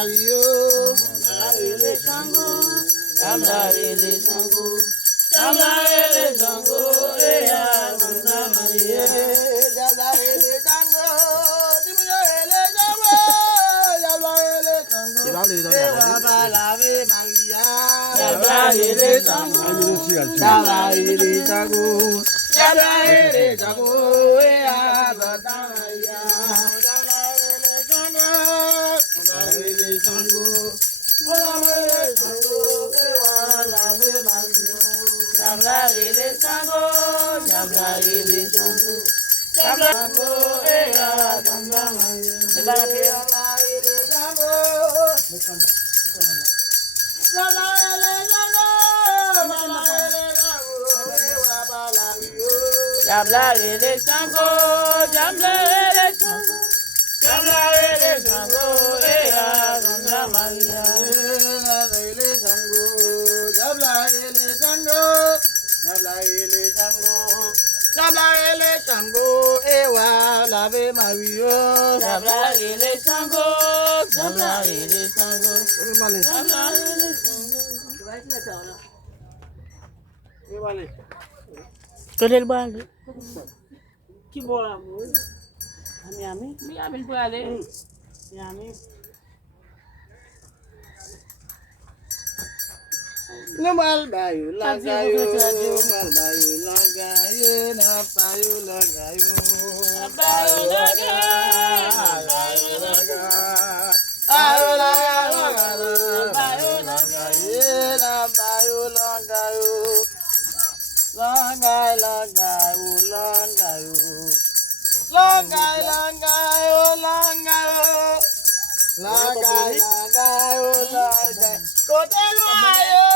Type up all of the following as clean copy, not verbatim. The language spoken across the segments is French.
Mario, Jamla Sango, Jamla Sango, Jamla Sango, Eya Santa Maria, Jamla Sango, Dimile Sango, Jamla Sango, Ewa Balave Maria, Jamla Sango, Jamla Sango, Jamla Sango, Eya Santa Maria, Jamla Sango, Jamla Sango. Sango, ewa lave Mario. Jabla ele sango, jabla ele sango. Jabla ele sango. Kedel bali. Ki bola mo? Ami. Mi amin bali. Mi amin. Numal bayu langayo, numal bayu langayo, na bayu langayo, bayu langayo, bayu langayo, bayu langayo, na bayu langayo, langayo, langayo, langayo, kotelu ayo.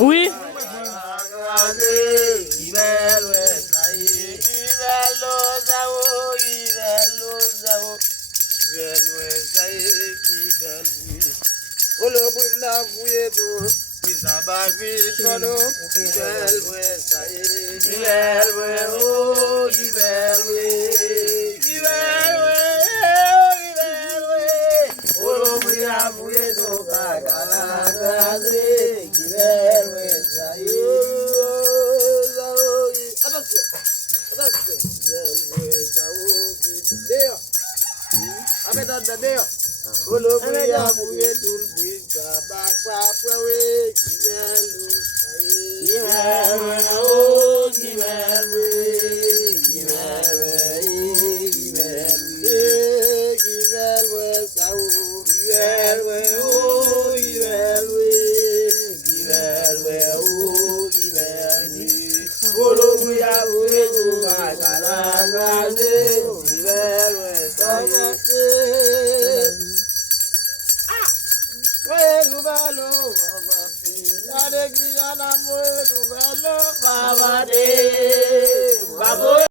Oui. Baba de,